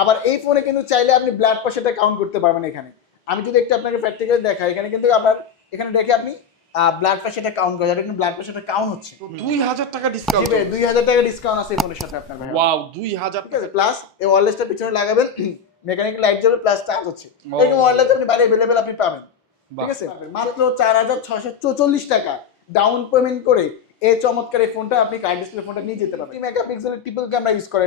আবার এই ফোনে কিন্তু চাইলে আপনি ব্লাড প্রেশারটা কাউন্ট করতে পারবেন এখানে। আমি যদি একটু আপনাকে প্র্যাকটিক্যালি দেখাই, এখানে কিন্তু আপনার এখানে দেখে আপনি ব্লাড প্রেশারটা কাউন্ট করা যাবে, কিন্তু ব্লাড প্রেশারটা কাউন্ট হচ্ছে। 2000 টাকা ডিসকাউন্ট। 2000 টাকা ডিসকাউন্ট আছে এই ফোনের সাথে আপনার ভাই। ওয়াও 2000 টাকা প্লাস এই ওয়্যারলেসটা পিছনে লাগাবেন, মেকানিক্যাল লাইট জ্বলবে প্লাস চার্জ হচ্ছে। এরকম ওয়্যারলেস আপনি বাইরে अवेलेबल আপনি পাবেন, ঠিক আছে? মাত্র 4644 টাকা ডাউন পেমেন্ট করে এই চমৎকার এই ফোনটা আপনি কার্ড ডিসপ্লে ফোনটা নিয়ে যেতে পারবেন। 3 মেগাপিক্সেলের ট্রিপল ক্যামেরা ইউজ করে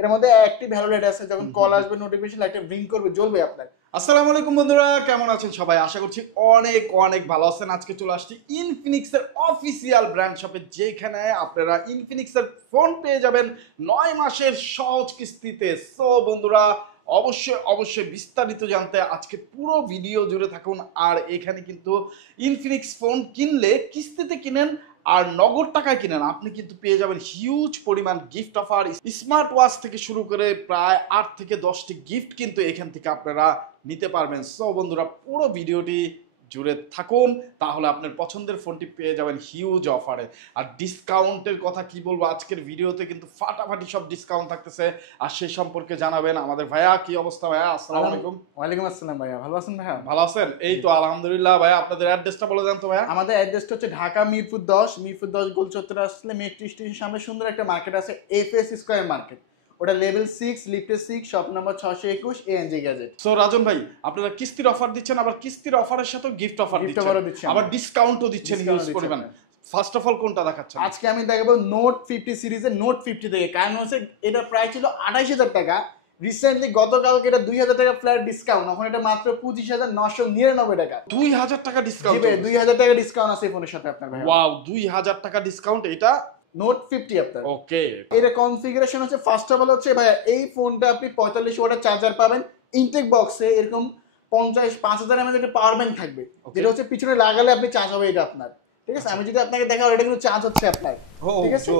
এর মধ্যে অ্যাক্টিভ হ্যালো লাইট আছে, যখন কল আসবে নোটিফিকেশন লাইটটা ব্লিঙ্ক করবে, জ্বলবে আপনার। আসসালামু আলাইকুম বন্ধুরা, কেমন আছেন সবাই? আশা করছি অনেক অনেক ভালো আছেন। আজকে চলে আসছি ইনফিনিক্স এর অফিসিয়াল ব্র্যান্ড শপে, যেখানে আপনারা ইনফিনিক্স এর ফোন পেয়ে যাবেন 9 মাসের সহজ কিস্তিতে। সো বন্ধুরা, অবশ্যই বিস্তারিত জানতে আজকে পুরো ভিডিও জুড়ে থাকুন। আর এখানে কিন্তু ইনফিনিক্স ফোন কিনলে কিস্তিতে কিনেন আর নগদ টাকায় কিনেন, আপনি কিন্তু পেয়ে যাবেন হিউজ পরিমাণ গিফট অফার। স্মার্ট ওয়াচ থেকে শুরু করে প্রায় 8 থেকে 10টি গিফট কিন্তু এখান থেকে আপনারা নিতে পারবেন। সো বন্ধুরা, পুরো ভিডিওটি জুড়ে থাকুন, তাহলে আপনার পছন্দের ফোনটি পেয়ে যাবেন হিউজ অফারে। আর ডিসকাউন্টের কথা কি বলবো, আজকের ভিডিওতে কিন্তু ফাটাফাটি সব ডিসকাউন্ট থাকতেছে, আর সেই সম্পর্কে জানাবেন আমাদের ভাইয়া। কি অবস্থা ভাইয়া? আসসালামু আলাইকুম। ওয়ালাইকুম আসসালাম ভাইয়া, ভালো আছেন ভাইয়া? ভালো আছেন? এই তো আলহামদুলিল্লাহ। ভাইয়া আপনাদের অ্যাড্রেসটা বলে দেন তো ভাইয়া। আমাদের অ্যাড্রেসটা হচ্ছে ঢাকা মিরপুর 10 গোল চত্বরে আসলে মেট্রো স্টেশনের সামনে সুন্দর একটা মার্কেট আছে, এফএস স্কয়ার মার্কেট। ওটা লেভেল 6 লিফটে 6 shop number 621 ANG gadget. So রাজন ভাই, আপনারা কিস্তির অফার দিচ্ছেন, আবার কিস্তির অফারের সাথে গিফট অফার দিচ্ছেন, আবার ডিসকাউন্টও দিচ্ছেন হিউজ পরিমাণ। ফার্স্ট অফ অল কোনটা দেখাচ্ছেন? আজকে আমি দেখাবো নোট 50 সিরিজের নোট 50 থেকে। কারণ হচ্ছে এটা প্রাইস ছিল 28000 টাকা, রিসেন্টলি গতকালকে এটা 2000 টাকা ফ্ল্যাট ডিসকাউন্ট, এখন এটা মাত্র 25999 টাকা। 2000 টাকা ডিসকাউন্ট? 2000 টাকা ডিসকাউন্ট আছে এই ফোনের সাথে আপনার ভাই। ওয়াও, 2000 টাকা ডিসকাউন্ট। এটা নোট 50 আপনার। ওকে, এটা কনফিগারেশন হচ্ছে ফার্স্ট অফ অল হচ্ছে ভাই, এই ফোনটা আপনি 45 ওয়াটের চার্জার পাবেন, ইনটেক বক্সে এরকম 5000 mAh একটা পাওয়ার ব্যাংক থাকবে, যেটা হচ্ছে পিছনে লাগালে আপনি চার্জ হবে এটা আপনার, ঠিক আছে? আমি যদি আপনাকে দেখাও, এটা কিন্তু চার্জ হচ্ছে আপনার, ঠিক আছে?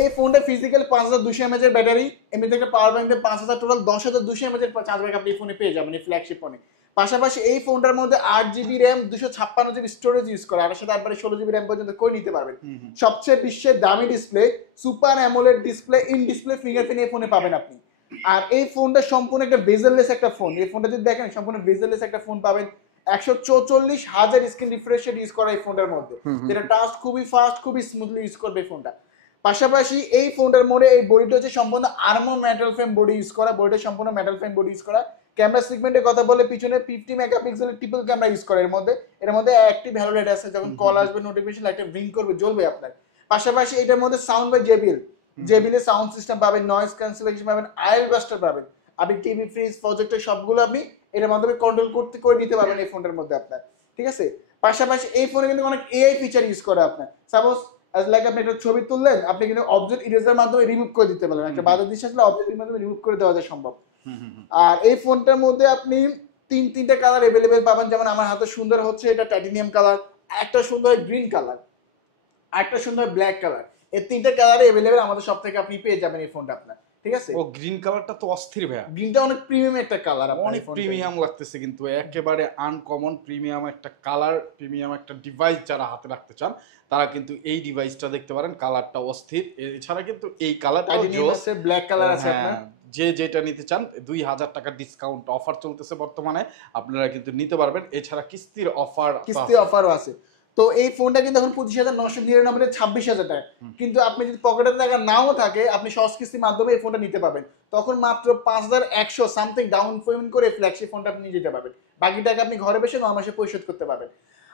এই ফোনটা ফিজিক্যালি 5200 mAh এর ব্যাটারি, এমনিতে একটা পাওয়ার ব্যাংক দিয়ে 5000, টোটাল 10200 mAh এর চার্জ ব্যাক আপনি ফোনে পেয়ে যাবেন এই ফ্ল্যাগশিপ ফোনে। পাশাপাশি এই ফোনটার মধ্যে 8GB RAM 256GB storage use করে, আর সাথে একবারে 16GB র্যাম পর্যন্ত করে নিতে পারবেন। সবচেয়ে বিশ্বের দামি display, super AMOLED display, in display fingerprint এই ফোনে পাবেন আপনি। আর এই ফোনটা সম্পূর্ণ একটা বেজেললেস একটা ফোন। এই ফোনটা যদি দেখেন সম্পূর্ণ বেজেললেস একটা ফোন পাবেন। 144,000 স্ক্রিন রিফ্রেশ রেট ইউজ করা এই ফোনটার মধ্যে, যেটা টাচ খুবই ফাস্ট, খুবই স্মুথলি ইউজ করবে এই ফোনটা। পাশাপাশি এই ফোনটার মধ্যে এই বডিটা হচ্ছে সম্পূর্ণ আর্মো মেটাল ফ্রেম বডি ইউজ করা, বডিটা সম্পূর্ণ মেটাল ফ্রেম বডি ইউজ করা। ক্যামেরা সেগমেন্টের কথা বলে পিছনে 50 মেগাপিক্সেলের ট্রিপল ক্যামেরা ইউজ করে এর মধ্যে অ্যাক্টিভ হ্যালো লাইট আছে, যখন কল আসবে নোটিফিকেশন লাইটটা ব্লিঙ্ক করবে, জ্বলবে আপনার। পাশাপাশি এটার মধ্যে সাউন্ড বাই জেবিএল এর সাউন্ড সিস্টেম পাবেন, নয়েজ ক্যান্সেলেশন পাবেন, আইএল বাস্টার পাবেন, আপনি টিভি, ফ্রিজ, প্রজেক্টর সবগুলো আপনি এর মাধ্যমে কন্ট্রোল করে নিতে পারবেন এই ফোনটার মধ্যে আপনার, ঠিক আছে? পাশাপাশি এই ফোনে কিন্তু অনেক এআই ফিচার ইউজ করে আপনার। সাপোজ লাইক আপনি একটা ছবি তুললেন, আপনি কিন্তু অবজেক্ট ইরেজার মাধ্যমে রিমুভ করে দিতে পারবেন, একটা বাধা দৃশ্য আসলে অবজেক্টের মাধ্যমে রিমুভ করে দেওয়া যায় সম্ভব। আর এই ফোনটার মধ্যে আপনি তিনটা কালার अवेलेबल পাবেন, যেমন আমার হাতে সুন্দর হচ্ছে এটা টাইটানিয়াম কালার, একটা সুন্দর গ্রিন কালার, একটা সুন্দর ব্ল্যাক কালার। এই তিনটা কালারে अवेलेबल আমাদের সব থেকে আপনি পেয়ে যাবেন এই ফোনটা আপনার, ঠিক আছে? ও গ্রিন কালারটা তো অস্থির ভাইয়া। গ্রিনটা অনেক প্রিমিয়াম একটা কালার, অনেক প্রিমিয়াম লাগতেছে, কিন্তু একেবারে আনকমন প্রিমিয়াম একটা কালার, প্রিমিয়াম একটা ডিভাইস যারা হাতে রাখতে চান তারা কিন্তু এই ডিভাইসটা দেখতে পারেন। কালারটা অস্থির। এছাড়া কিন্তু এই কালারটা আছে, ব্ল্যাক কালার আছে আপনার। যে যেটা নিতে চান 2000 টাকা ডিসকাউন্ট অফার চলতেছে বর্তমানে, আপনারা কিন্তু নিতে পারবেন। এছাড়া কিস্তির অফারও আছে। তো এই ফোনটা কিন্তু এখন 25,999 26,000 টাকা, কিন্তু আপনি যদি পকেটে টাকা নাও থাকে, আপনি সহজ কিস্তির মাধ্যমে এই ফোনটা নিতে পারবেন। তখন মাত্র 5100 সামথিং ডাউন পেমেন্ট করে ফ্ল্যাগশিপ ফোনটা আপনি নিয়ে যেতে পারবেন। বাকি টাকা আপনি ঘরে বসে 9 মাসে পরিশোধ করতে পারবেন।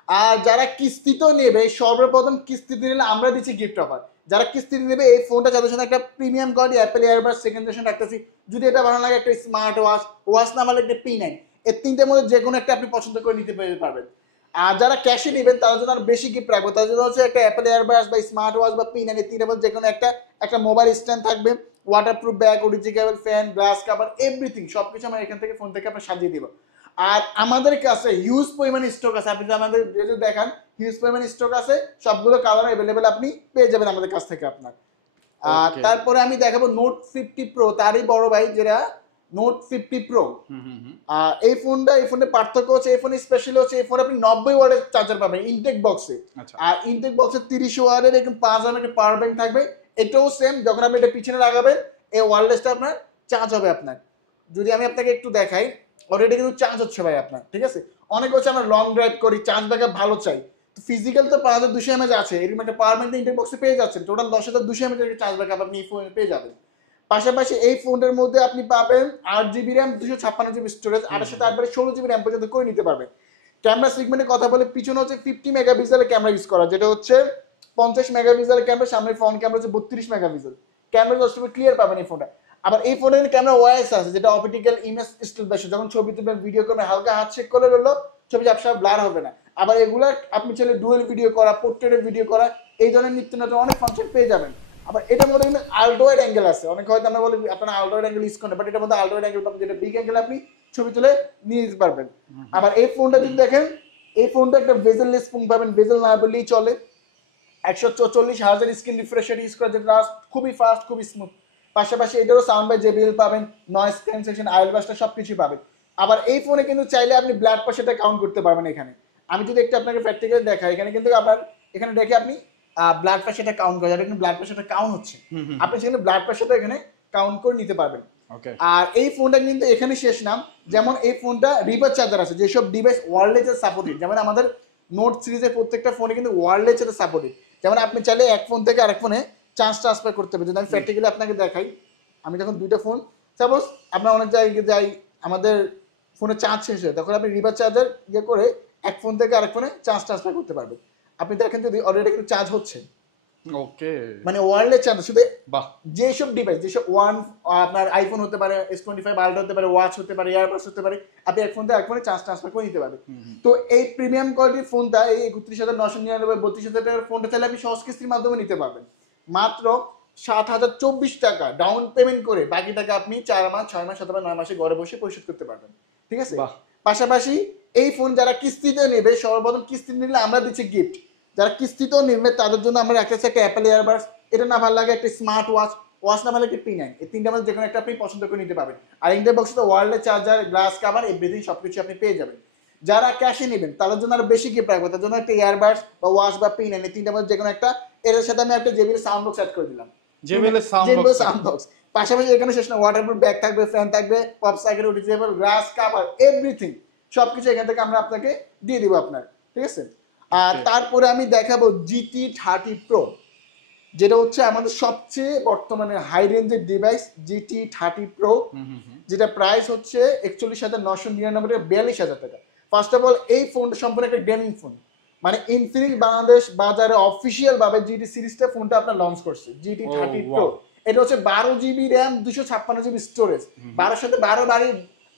আর যারা কিস্তিতেও নেবে, সর্বপ্রথম কিস্তিতে নিলে আমরা দিচ্ছি গিফট অফার। যারা কিস্তিতে নেবে এই ফোনটা, যাদের সাথে একটা premium quality Apple AirPods second generation রাখতেছি, যদি এটা ভালো লাগে একটা স্মার্ট ওয়াচ না হলে একটা P9, এই তিনটের মধ্যে যে কোনো একটা আপনি পছন্দ করে নিতে পারবেন। আর যারা ক্যাশে নেবেন তাদের জন্য আর বেশি গিফট রাখবো, তাদের জন্য হচ্ছে একটা অ্যাপেল এয়ারবাস বা স্মার্ট ওয়াচ বা P9, এই তিনটের মধ্যে যে কোনো একটা মোবাইল স্ট্যান্ড থাকবে, ওয়াটারপ্রুফ ব্যাগ, ওডিজিকেবল ফ্যান, গ্লাস কাভার, এভরিথিং সবকিছু আমরা এখান থেকে ফোন থেকে আমরা সাজিয়ে দিব। আর আমাদের কাছে হিউজ পরিমাণ স্টক আছে, আপনি যদি আমাদের যদি দেখান হিউজ পরিমাণ স্টক আছে, সবগুলো কালার अवेलेबल আপনি পেয়ে যাবেন আমাদের কাছ থেকে আপনার। আর তারপরে আমি দেখাবো নোট 50 প্রো, তারই বড় ভাই যেটা নোট 50 প্রো। এই ফোনটা পার্থক্য হচ্ছে, এই ফোনে স্পেশাল হচ্ছে এই ফোনে আপনি 90 ওয়াটের চার্জার পাবেন ইনটেক বক্সে। আর ইনটেক বক্সে 30 ওয়াটের এরকম 5000 একটা পাওয়ার ব্যাংক থাকবে। এটাও সেম, যখন আপনি এটা পিছনে লাগাবেন এই ওয়্যারলেসটা আপনার চার্জ হবে আপনার। যদি আমি আপনাকে একটু দেখাই, অলরেডি কিন্তু চার্জ হচ্ছে ভাই আপনার, ঠিক আছে। অনেক হচ্ছে আমরা লং ড্রাইভ করি, চার্জ ব্যাকআপ ভালো চাই, তো ফিজিক্যাল তো 5200 এমএএচ আছে, এরকম একটা পাওয়ার ব্যাংক ইন্টেক বক্সে পেয়ে যাচ্ছেন, টোটাল 10200 এমএএচ চার্জ ব্যাকআপ আপনি ফোনে পেয়ে যাবেন। পাশাপাশি এই ফোনটার মধ্যে আপনি পাবেন 8 GB RAM, 256 GB storage, 8/8 16 GB RAM পর্যন্ত করে নিতে পারবেন। ক্যামেরা সেগমেন্টের কথা বলে, পিছনে হচ্ছে 50 মেগাপিক্সেলের ক্যামেরা ইউজ করা, যেটা হচ্ছে 50 মেগাপিক্সেলের ক্যামেরা, সামনে ফ্রন্ট ক্যামেরা হচ্ছে 32 মেগাপিক্সেল। ক্যামেরা দশটা ক্লিয়ার পাবেন এই ফোনটা। আবার এই ফোনের ক্যামেরা ওয়াইস আছে, যেটা অপটিক্যাল ইমেজ স্টেবিলাইজেশন, যখন ছবি তুলবেন ভিডিও করবেন হালকা হাত চেক করে রইলো, ছবি ঝাপসা ব্লার হবে না। আবার এগুলা আপনি চাইলে ডুয়েল ভিডিও করা, পোর্ট্রেটের ভিডিও করা, এই ধরনের নিত্য নতুন অনেক ফাংশন পেয়ে যাবেন। আবার এটার মধ্যে কিন্তু আল্ট্রাওয়াইড অ্যাঙ্গেল আছে, অনেক হয়তো আমরা বলি আপনারা আল্ট্রাওয়াইড অ্যাঙ্গেল ইউজ করেন, বাট এটার মধ্যে আল্ট্রাওয়াইড অ্যাঙ্গেল পাবেন, যেটা বিগ অ্যাঙ্গেল আপনি ছবি তুলে নিয়ে যেতে পারবেন। আবার এই ফোনটা যদি দেখেন, এই ফোনটা একটা বেজেললেস ফোন পাবেন, বেজেল না বললেই চলে। 144 hertz screen refresh rate use করা, যেটা খুবই ফাস্ট, খুবই স্মুথ। পাশাপাশি এটারও সাউন্ড বাই জেবিএল পাবেন, নয়েজ ক্যান্সেলেশন, আইএল বাস্টার সবকিছু পাবেন। আবার এই ফোনে কিন্তু চাইলে আপনি ব্লাড প্রেশারটা কাউন্ট করতে পারবেন এখানে। আমি যদি একটু আপনাকে প্র্যাকটিক্যালি দেখাই, এখানে কিন্তু আপনার এখানে দেখে আপনি ব্লাড প্রেশারটা কাউন্ট করা যাবে, কিন্তু ব্লাড প্রেশারটা কাউন্ট হচ্ছে, আপনি সেখানে ব্লাড প্রেশারটা এখানে কাউন্ট করে নিতে পারবেন। আর এই ফোনটা কিন্তু এখানে শেষ না, যেমন এই ফোনটা রিভার্স চার্জার আছে, যেসব ডিভাইস ওয়্যারলেস সাপোর্টেড, যেমন আমাদের নোট সিরিজের প্রত্যেকটা ফোনে কিন্তু ওয়্যারলেস সাপোর্টেড, যেমন আপনি চাইলে এক ফোন থেকে আরেক ফোনে চার্জ ট্রান্সফার করতে পারবেন। যদি আমি প্র্যাকটিক্যালি আপনাকে দেখাই, আমি যখন দুইটা ফোন, সাপোজ আপনার অনেক জায়গায় যাই, আমাদের ফোনে চার্জ শেষ হয়, তখন আপনি রিভার্স চার্জার ইয়ে করে এক ফোন থেকে আরেক ফোনে চার্জ ট্রান্সফার করতে পারবেন। আপনি দেখেন যদি অলরেডি কিন্তু চার্জ হচ্ছে, ওকে, মানে ওয়্যারলেস চার্জ। শুধু বাহ, যেসব ডিভাইস, যেসব আপনার আইফোন হতে পারে, S25 আলট্রা হতে পারে, ওয়াচ হতে পারে, এয়ারবাডস হতে পারে, আপনি এক ফোন থেকে এক ফোনে চার্জ ট্রান্সফার করে নিতে পারবেন। তো এই প্রিমিয়াম কোয়ালিটির ফোনটা, এই 39999 32,000 টাকার ফোনটা চাইলে আপনি সহজ কিস্তির মাধ্যমে নিতে পারবেন, মাত্র 7,024 টাকা ডাউন পেমেন্ট করে, বাকি টাকা আপনি 4 মাস 6 মাস অথবা 9 মাসে ঘরে বসে পরিশোধ করতে পারবেন, ঠিক আছে। পাশাপাশি এই ফোন যারা কিস্তিতে নেবে, সর্বপ্রথম কিস্তি নিলে আমরা দিচ্ছি গিফট, যারা কিস্তিতেও নেবে তাদের জন্য আমরা একটা অ্যাপেল এয়ারবাডস, এটা না ভালো লাগে একটা স্মার্ট ওয়াচ, ওয়াচ না ভালো একটা P9, এই তিনটা মধ্যে যে কোনো একটা আপনি পছন্দ করে নিতে পারবেন। আর ইন্ডিয়া বক্সে তো wireless charger, glass cover, everything সবকিছু আপনি পেয়ে যাবেন। যারা ক্যাশে নেবেন তাদের জন্য আরো বেশি গিফট রাখবো, তার জন্য একটা এয়ারবাডস বা ওয়াচ বা P9, এই তিনটার মধ্যে যে কোনো একটা, এর সাথে আমি একটা JBL সাউন্ড বক্স অ্যাড করে দিলাম, JBL সাউন্ড বক্স। পাশাপাশি এখানে শেষ না, ওয়াটারপ্রুফ ব্যাগ থাকবে, ফ্যান থাকবে, pop cycle rechargeable, glass cover, everything সবকিছু এখান থেকে আমরা আপনাকে দিয়ে দিব আপনার, ঠিক আছে। আর তারপরে আমি দেখাবো GT30 Pro, যেটা হচ্ছে আমাদের সবচেয়ে বর্তমানে হাই রেঞ্জের ডিভাইস, GT30 Pro, যেটা প্রাইস হচ্ছে 41,999 টাকা, 42,000 টাকা। ফার্স্ট অফ অল এই ফোনটা সম্পূর্ণ একটা গেমিং ফোন, মানে ইনফিনিক্স বাংলাদেশ বাজারে অফিসিয়াল ভাবে GT সিরিজটা ফোনটা আপনার লঞ্চ করছে, GT30 Pro। এটা হচ্ছে 12 জিবি র্যাম, 256 জিবি স্টোরেজ, 12 সাথে 12 বাড়ি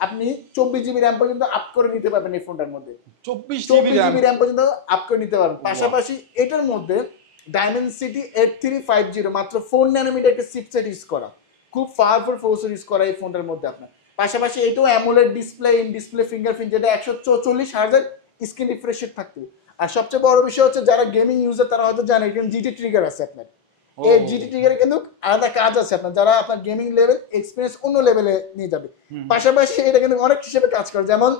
আপনি 24 জিবি র্যাম পর্যন্ত আপ করে নিতে পারবেন এই ফোনটার মধ্যে, 24 জিবি র্যাম পর্যন্ত আপ করে নিতে পারবেন। পাশাপাশি এটার মধ্যে Dimensity 8350 মাত্র 4 ন্যানোমিটার একটা চিপসেট ইউজ করা, খুব পাওয়ারফুল প্রসেসর ইউজ করা এই ফোনটার মধ্যে আপনার। পাশাপাশি এটাও AMOLED display, in display fingerprint, যেটা 144 হার্জের স্ক্রিন রিফ্রেশ রেট থাকবে। আর সবচেয়ে বড় বিষয় হচ্ছে যারা গেমিং ইউজার তারা হয়তো জানে এখানে GT ট্রিগার আছে আপনার, এই GT ট্রিগারে কিন্তু আলাদা কাজ আছে আপনার, যারা আপনার গেমিং লেভেল এক্সপেরিয়েন্স অন্য লেভেলে নিয়ে যাবে। পাশাপাশি এটা কিন্তু অনেক হিসেবে কাজ করে, যেমন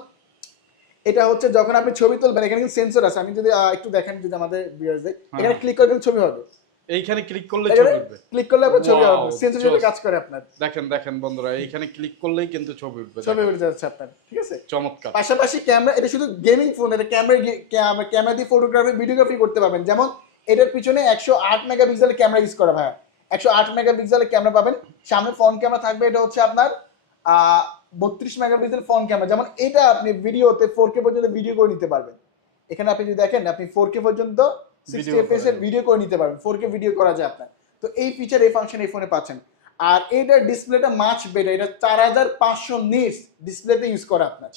এটা হচ্ছে যখন আপনি ছবি তুলবেন, এখানে কিন্তু সেন্সর আছে, আমি যদি একটু দেখেন, যদি আমাদের ভিউয়ার্সে এখানে ক্লিক করে কিন্তু ছবি হবে, এইখানে ক্লিক করলে ছবি উঠবে, ক্লিক করলে আপনার ছবি হবে, সেন্সর হিসেবে কাজ করে আপনার। দেখেন বন্ধুরা, এইখানে ক্লিক করলেই কিন্তু ছবি উঠবে, ছবি উঠে যাচ্ছে আপনার, ঠিক আছে, চমৎকার। পাশাপাশি ক্যামেরা, এটা শুধু গেমিং ফোন, এটা ক্যামেরা দিয়ে ফটোগ্রাফি ভিডিওগ্রাফি করতে পারবেন। যেমন এটার পিছনে 108 মেগাপিক্সেলের ক্যামেরা ইউজ করা ভাই, 108 মেগাপিক্সেলের ক্যামেরা পাবেন, সামনে ফ্রন্ট ক্যামেরা থাকবে, এটা হচ্ছে আপনার 32 মেগাপিক্সেল ফ্রন্ট ক্যামেরা, যেমন এটা আপনি ভিডিওতে 4K পর্যন্ত ভিডিও করে নিতে পারবেন। এখানে আপনি যদি দেখেন, আপনি 4K পর্যন্ত 60 fps এর ভিডিও করে নিতে পারবেন, 4K ভিডিও করা যায় আপনার। তো এই ফিচার, এই ফাংশন এই ফোনে পাচ্ছেন। আর এইটার ডিসপ্লেটা মাচ বেটার, এটা 4500 নিটস ডিসপ্লেতে ইউজ করা আপনার,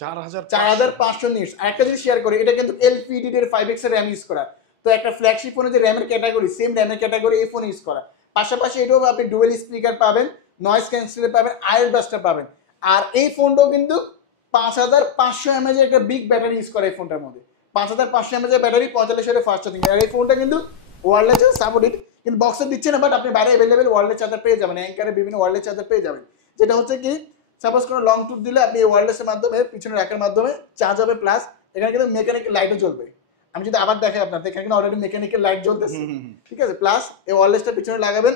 4500 নিটস। আর একটা জিনিস শেয়ার করি, এটা কিন্তু LPDDR এর 5x এর র্যাম ইউজ করা, তো একটা ফ্ল্যাগশিপ ফোনে যে র্যামের ক্যাটাগরি, সেম র্যামের ক্যাটাগরি এই ফোনে ইউজ করা। পাশাপাশি এটাও আপনি ডুয়েল স্পিকার পাবেন, নয়েজ ক্যান্সেলার পাবেন, আইএল বাস্টার পাবেন। আর এই ফোনটাও কিন্তু 5500 mAh এর একটা বিগ ব্যাটারি ইউজ করে এই ফোনটার মধ্যে, 5500 mAh এর ব্যাটারি, 45 ফাস্ট চার্জিং। আর এই ফোনটা কিন্তু ওয়্যারলেস সাপোর্টেড, কিন্তু বক্সে দিচ্ছে না, বাট আপনি বাইরে অ্যাভেলেবেল ওয়্যারলেস চার্জার পেয়ে যাবেন, অ্যাঙ্কারে বিভিন্ন ওয়্যারলেস চার্জার পেয়ে যাবেন, যেটা হচ্ছে কি সাপোজ কোনো লং ট্যুর দিলে আপনি এই ওয়্যারলেসের মাধ্যমে পিছনে রাখার মাধ্যমে চার্জ হবে, প্লাস এখানে কিন্তু মেকানিক্যাল লাইটও জ্বলবে। আমি যদি আবার দেখাই আপনাদের, এখানে কিন্তু অলরেডি মেকানিক্যাল লাইট জ্বলতেছে, ঠিক আছে, প্লাস এই ওয়্যারলেসটা পিছনে লাগাবেন,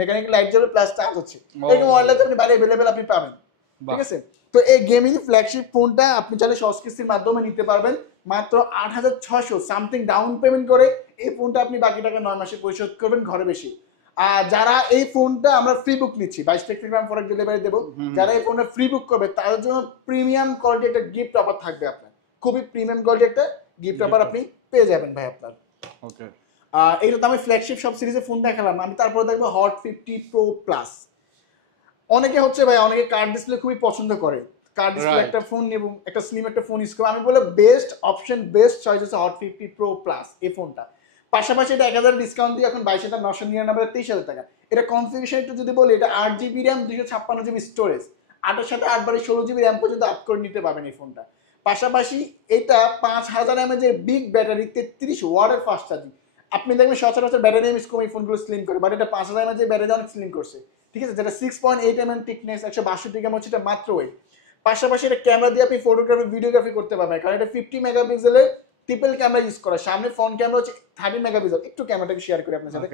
মেকানিক্যাল লাইট জ্বলবে, প্লাস চার্জ হচ্ছে, এরকম ওয়্যারলেস আপনি বাইরে অ্যাভেলেবেল আপনি পাবেন। ঠিক আছে। তো এই গেমিং ফ্ল্যাগশিপ ফোনটা আপনি চাইলে সহজ কিস্তির মাধ্যমে নিতে পারবেন মাত্র 8,600 সামথিং ডাউন পেমেন্ট করে। এই ফোনটা আপনি বাকি টাকা 9 মাসে পরিশোধ করবেন ঘরে বসে। আর যারা এই ফোনটা আমরা ফ্রি বুক নিচ্ছি 22 টেকনিক্যাল প্রোডাক্ট ডেলিভারি দেবো, যারা এই ফোনটা ফ্রি বুক করবে তাদের জন্য প্রিমিয়াম কোয়ালিটি একটা গিফট অফার থাকবে আপনার, খুবই প্রিমিয়াম কোয়ালিটি একটা গিফট অফার আপনি পেয়ে যাবেন ভাই আপনার। ওকে, এইটা তো আমি ফ্ল্যাগশিপ সব সিরিজে ফোন দেখালাম, আমি তারপরে দেখবো হট 50 প্রো প্লাস। অনেকে হচ্ছে ভাই অনেকে কার্ড ডিসপ্লে খুবই পছন্দ করে, কার্ড ডিসপ্লে একটা ফোন নিব, একটা স্লিম একটা ফোন ইউজ করবো, আমি বলে বেস্ট অপশন বেস্ট চয়েস হচ্ছে হট 50 প্রো প্লাস এই ফোনটা। পাশাপাশি এটা 1,000 ডিসকাউন্ট দিয়ে এখন 22,999 23,000 টাকা। এটা কনফিগারেশন একটু যদি বলি, এটা 8GB র্যাম 256GB স্টোরেজ, 8-এর সাথে 8 16GB র্যাম পর্যন্ত আপ করে নিতে পারবেন এই ফোনটা। পাশাপাশি এটা 5000 mAh এর বিগ ব্যাটারি 33 ওয়াটের ফাস্ট চার্জিং। আপনি দেখবেন সচরাচর ব্যাটারি ইউজ কম এই ফোনগুলো স্লিম করে, বাট এটা 5000 mAh এর ব্যাটারি অনেক স্লিম করছে, ঠিক আছে, যেটা 6.8 mm থিকনেস, 162 গ্রাম হচ্ছে এটা মাত্র ওয়েট। পাশাপাশি এটা ক্যামেরা দিয়ে আপনি ফটোগ্রাফি ভিডিওগ্রাফি করতে পারবেন, কারণ এটা 50 মেগাপিক্সেলের ট্রিপল ক্যামেরা ইউজ করা, সামনে ফ্রন্ট ক্যামেরা হচ্ছে 30 মেগাপিক্সেল। একটু ক্যামেরাটাকে শেয়ার করি আপনার সাথে,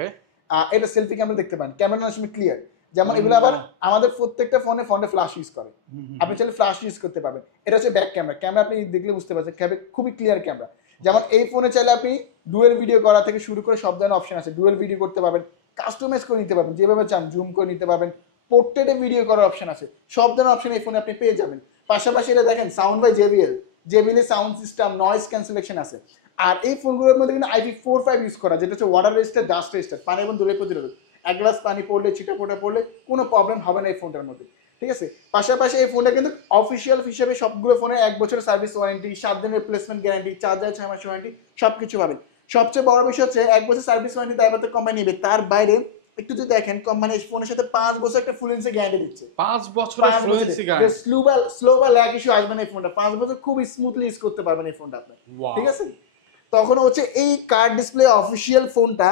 এটা সেলফি ক্যামেরা দেখতে পান, ক্যামেরা আসলে ক্লিয়ার, যেমন এগুলো আবার আমাদের প্রত্যেকটা ফোনে ফ্ল্যাশ ইউজ করে, আপনি চাইলে ফ্ল্যাশ ইউজ করতে পারবেন। এটা হচ্ছে ব্যাক ক্যামেরা, ক্যামেরা আপনি দেখলে বুঝতে পারছেন খুবই ক্লিয়ার ক্যামেরা। যেমন এই ফোনে চাইলে আপনি ডুয়েল ভিডিও করা থেকে শুরু করে সব ধরনের অপশন আছে, ডুয়েল ভিডিও করতে পারবেন, কাস্টমাইজ করে নিতে পারবেন যেভাবে চান, জুম করে নিতে পারবেন, পোর্ট্রেটে ভিডিও করার অপশন আছে, সব ধরনের অপশন এই ফোনে আপনি পেয়ে যাবেন। পাশাপাশি এটা দেখেন সাউন্ড বাই জেবিএল এর সাউন্ড সিস্টেম, নয়েজ ক্যান্সেলেশন আছে। আর এই ফোনগুলোর মধ্যে কিন্তু IP45 ইউজ করা, যেটা হচ্ছে ওয়াটার রেজিস্টার, ডাস্ট রেজিস্টার, পানি এবং ধুলো প্রতিরোধক। এক গ্লাস পানি পড়লে, ছিটা ফোটা পড়লে কোনো প্রবলেম হবে না এই ফোনটার মধ্যে, ঠিক আছে। পাশাপাশি এই ফোনটা কিন্তু অফিসিয়াল হিসেবে সবগুলো ফোনে 1 বছরের সার্ভিস ওয়ারেন্টি, 7 দিনের রিপ্লেসমেন্ট গ্যারান্টি, চার্জার 6 মাসের ওয়ারেন্টি, সবকিছু পাবেন। সবচেয়ে বড় বিষয় হচ্ছে 1 বছর সার্ভিস ওয়ারেন্টি দায়বদ্ধ কোম্পানি নেবে, তার বাইরে একটু যদি দেখেন কোম্পানি এই ফোনের সাথে 5 বছর একটা ফ্লুয়েন্সি গ্যারান্টি দিচ্ছে। 5 বছরের ফ্লুয়েন্সি গ্যারান্টি, স্লো বা ল্যাগ ইস্যু আসবে না এই ফোনটা, 5 বছর খুব স্মুথলি ইউজ করতে পারবেন এই ফোনটা আপনি, ঠিক আছে। তখন হচ্ছে এই কার্ড ডিসপ্লে অফিসিয়াল ফোনটা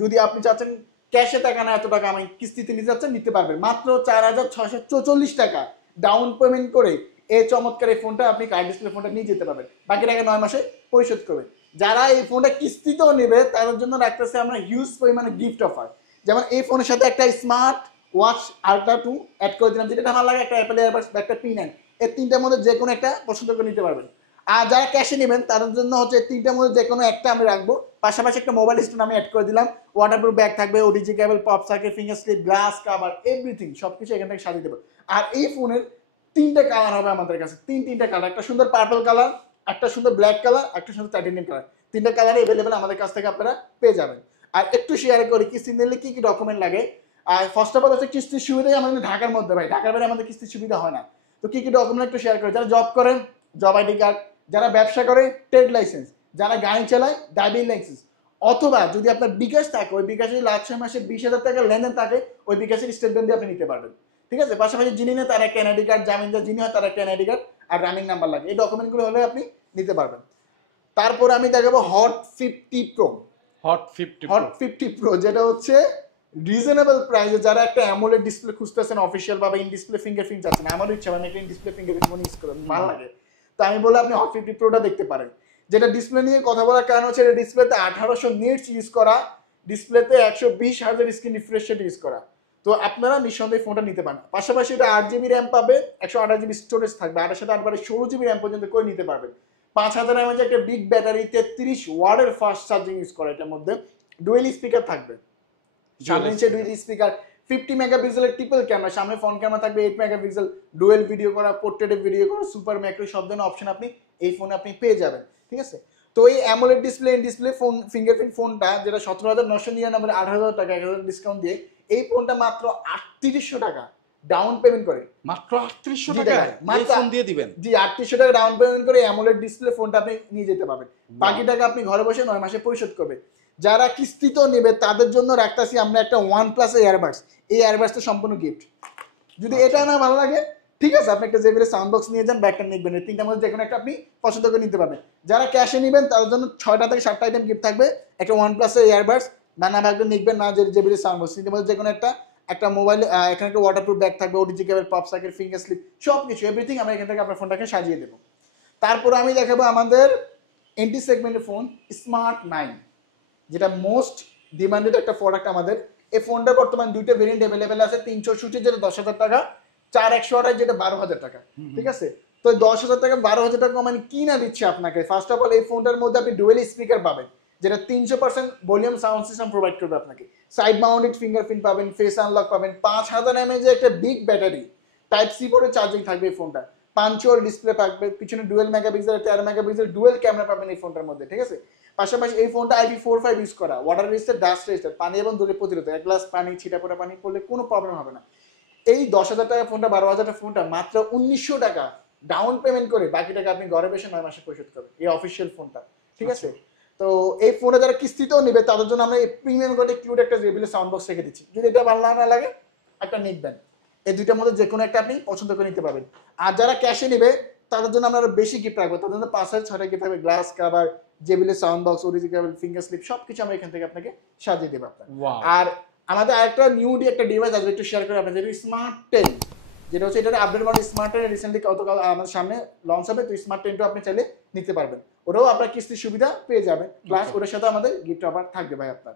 যদি আপনি চাচ্ছেন ক্যাশে টাকা না, এত টাকা আমি কিস্তিতে নিতে চাচ্ছেন, নিতে পারবেন মাত্র 4,644 টাকা ডাউন পেমেন্ট করে। এই চমৎকার এই ফোনটা আপনি কার্ড ডিসপ্লে ফোনটা নিয়ে যেতে পারবেন, বাকি টাকা 9 মাসে পরিশোধ করবেন। যারা এই ফোনটা কিস্তিতেও নেবে তাদের জন্য রাখতেছে আমরা হিউজ পরিমাণে গিফট অফার। যেমন এই ফোনের সাথে একটা স্মার্ট ওয়াচ আল্ট্রা 2 অ্যাড করে দিলাম, যেটা আমার লাগে একটা অ্যাপেল এয়ারবাডস বা একটা P9, এই তিনটার মধ্যে যে কোনো একটা পছন্দ করে নিতে পারবেন। আর যারা ক্যাশে নেবেন তাদের জন্য হচ্ছে তিনটার মধ্যে যে কোনো একটা আমি রাখবো, পাশাপাশি একটা মোবাইল স্ট্যান্ড আমি অ্যাড করে দিলাম, ওয়াটারপ্রুফ ব্যাগ থাকবে, OTG cable, pop socket, finger sleeve, glass cover, everything সবকিছু এখান থেকে সাজিয়ে দেবো। আর এই ফোনের 3টা কালার হবে আমাদের কাছে, তিনটা কালার, একটা সুন্দর পার্পল কালার, একটা সুন্দর ব্ল্যাক কালার, একটা সুন্দর টাইটানিয়াম কালার, 3টা কালারে অ্যাভেলেবেল আমাদের কাছ থেকে আপনারা পেয়ে যাবেন। আর একটু শেয়ার করি কিস্তি নিলে কি কি ডকুমেন্ট লাগে। আর ফার্স্ট অফ অল হচ্ছে কিস্তির সুবিধাই আমাদের ঢাকার মধ্যে, ভাই ঢাকার বাইরে আমাদের কিস্তির সুবিধা হয় না। তো কি কি ডকুমেন্ট একটু শেয়ার করি। যারা জব করেন জব আইডি কার্ড, যারা ব্যবসা করে ট্রেড লাইসেন্স, যারা গাড়ি চালায় ড্রাইভিং লাইসেন্স, অথবা যদি আপনার বিকাশ থাকে ওই বিকাশে লাস্ট 6 মাসে 20,000 টাকা লেনদেন থাকে ওই বিকাশের স্টেটমেন্ট দিয়ে আপনি নিতে পারবেন, ঠিক আছে। পাশাপাশি যিনি নেয় তার একটা এনআইডি কার্ড, জামিনদার যিনি হয় তার একটা এনআইডি কার্ড আর রানিং নাম্বার লাগে, এই ডকুমেন্টগুলো হলে আপনি নিতে পারবেন। তারপরে আমি দেখাবো হট 50 প্রো, হট 50 প্রো যেটা হচ্ছে রিজনেবল প্রাইসে, যারা একটা অ্যামোলেড ডিসপ্লে খুঁজতেছেন অফিসিয়াল ভাবে, ইন ডিসপ্লে ফিঙ্গারপ্রিন্ট চাচ্ছেন, আমারও ইচ্ছা আমি একটা in display fingerprint phone use করেন ভালো লাগে, তো আমি বলে আপনি হট 50 প্রোটা দেখতে পারেন। যেটা ডিসপ্লে নিয়ে কথা বলার কারণ হচ্ছে এটা ডিসপ্লেতে 1800 নিটস ইউজ করা, ডিসপ্লেতে 120 হার্জের স্ক্রিন রিফ্রেশ রেট ইউজ করা, তো আপনারা নিঃসন্দেহে ফোনটা নিতে পারেন। পাশাপাশি এটা 8GB র্যাম পাবে, 128GB স্টোরেজ থাকবে, 8 এর সাথে 8 16GB র্যাম পর্যন্ত করে নিতে পারবেন। 5000 mAh একটা বিগ ব্যাটারি, 33 ওয়াটের ফাস্ট চার্জিং ইউজ করা, এটার মধ্যে ডুয়েল স্পিকার থাকবে, সামনে নিচে ডুয়েল স্পিকার, 50 মেগাপিক্সেলের ট্রিপল ক্যামেরা, সামনে ফ্রন্ট ক্যামেরা থাকবে 8 মেগাপিক্সেল, ডুয়েল ভিডিও করা, পোর্ট্রেটে ভিডিও করা, সুপার ম্যাক্রো, সব ধরনের অপশন আপনি এই ফোনে আপনি পেয়ে যাবেন, ঠিক আছে। তো এই AMOLED display in display phone fingerprint ফোনটা যেটা 17,999 8,000 টাকা 1,000 ডিসকাউন্ট দিয়ে এই ফোনটা মাত্র 3800 টাকা ডাউন পেমেন্ট করে, মাত্র 3800 টাকা এই ফোন দিয়ে দিবেন। জি 3800 টাকা ডাউন পেমেন্ট করে অ্যামোলেড ডিসপ্লে ফোনটা আপনি নিয়ে যেতে পারবেন, বাকি টাকা আপনি ঘরে বসে 9 মাসে পরিশোধ করবেন। যারা কিস্তিতেও নেবে তাদের জন্য রাখতেছি আমরা একটা OnePlus এয়ারবাডস, এই এয়ারবাডসটা সম্পূর্ণ গিফট। যদি এটা না ভালো লাগে ঠিক আছে, আপনি একটা জেবিএল সাউন্ড বক্স নিয়ে যান, ব্যাকটা নিবেন, এই তিনটার মধ্যে যে কোনো একটা আপনি পছন্দ করে নিতে পারবেন। যারা ক্যাশে নেবেন তাদের জন্য 6টা থেকে 7টা আইটেম গিফট থাকবে, একটা OnePlus এয়ারবাডস, না ব্যাগটা নিবেন না জেবিএল সাউন্ড বক্স, তিনটার মধ্যে যে কোনো একটা মোবাইল, এখানে একটা ওয়াটারপ্রুফ ব্যাগ থাকবে, OTG cable, pop socket, finger sleeve, সব কিছু এভরিথিং আমরা এখান থেকে আপনার ফোনটাকে সাজিয়ে দেবো। তারপরে আমি দেখাবো আমাদের এন্টি সেগমেন্টের ফোন স্মার্ট 9, যেটা মোস্ট ডিমান্ডেড একটা প্রোডাক্ট আমাদের। এই ফোনটা বর্তমান দুইটা ভেরিয়েন্ট অ্যাভেলেবেল আছে, 360 যেটা 10,000 টাকা, 4100 যেটা 12,000 টাকা, ঠিক আছে? তো 10,000 টাকা 12,000 টাকা মানে কি না দিচ্ছে আপনাকে। ফার্স্ট অফ অল এই ফোনটার মধ্যে আপনি ডুয়েল স্পিকার পাবেন, যেটা 300% ভলিউম সাউন্ড সিস্টেম প্রোভাইড করবে আপনাকে। সাইড মাউন্টেড ফিঙ্গারপ্রিন্ট পাবেন, ফেস আনলক পাবেন, 5000 mAh এর একটা বিগ ব্যাটারি, টাইপ সি পোর্টে চার্জিং থাকবে এই ফোনটা, পাঞ্চুয়াল ডিসপ্লে থাকবে, পিছনে dual megapixel 13 megapixel dual camera পাবেন এই ফোনটার মধ্যে, ঠিক আছে? পাশাপাশি এই ফোনটা IP45 ইউজ করা, ওয়াটার রেজিস্টার, ডাস্ট রেজিস্টার, পানি এবং ধুলো প্রতিরোধ, এক গ্লাস পানি ছিটা পড়া পানি পড়লে কোনো প্রবলেম হবে না। এই 10,000 টাকা ফোনটা 12,000 টাকা ফোনটা মাত্র 1900 টাকা ডাউন পেমেন্ট করে বাকি টাকা আপনি ঘরে বসে 9 মাসে পরিশোধ করবেন, এই অফিসিয়াল ফোনটা, ঠিক আছে? তো এই ফোনে যারা কিস্তিতেও নেবে তাদের জন্য আমরা এই প্রিমিয়াম কোয়ালিটি কিউট একটা জেবিএল সাউন্ড বক্স রেখে দিচ্ছি। যদি এটা ভালো না লাগে একটা নিবেন, এই দুইটার মধ্যে যে কোনো একটা আপনি পছন্দ করে নিতে পারবেন। আর যারা ক্যাশে নেবে তাদের জন্য আমরা আরো বেশি গিফট রাখবো, তাদের জন্য 5-6টা গিফট থাকবে, glass cover, JBL sound box, original finger sleeve, সবকিছু আমরা এখান থেকে আপনাকে সাজিয়ে দেবো আপনার। আর আমাদের আরেকটা নিউডি একটা ডিভাইস আসবে, একটু শেয়ার করে আপনাদের, স্মার্ট 10, যেটা হচ্ছে এটা আপডেট মডেল স্মার্ট 10 রিসেন্টলি গতকাল আমাদের সামনে লঞ্চ হবে। তো স্মার্ট 10টা আপনি চাইলে নিতে পারবেন, ওটাও আপনার কিস্তির সুবিধা পেয়ে যাবেন, প্লাস ওটার সাথে আমাদের গিফট অফার থাকবে ভাই আপনার।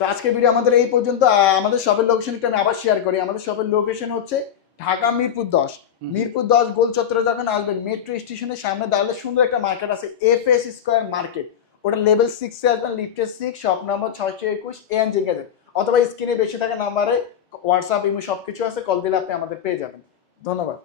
তো আজকের ভিডিও আমাদের এই পর্যন্ত। আমাদের শপের লোকেশন একটু আমি আবার শেয়ার করি। আমাদের শপের লোকেশন হচ্ছে ঢাকা মিরপুর 10, মিরপুর 10 গোল চত্বরে যখন আসবেন মেট্রো স্টেশনের সামনে দাঁড়ালে সুন্দর একটা মার্কেট আছে, FS স্কয়ার মার্কেট, ওটা লেভেল 6 এ আসবেন, লিফটের 6, শপ নম্বর 621 ANJ গেজেট, অথবা স্ক্রিনে বেশি থাকা নাম্বারে হোয়াটসঅ্যাপ, ইমো সবকিছু আছে, কল দিলে আপনি আমাদের পেয়ে যাবেন। ধন্যবাদ।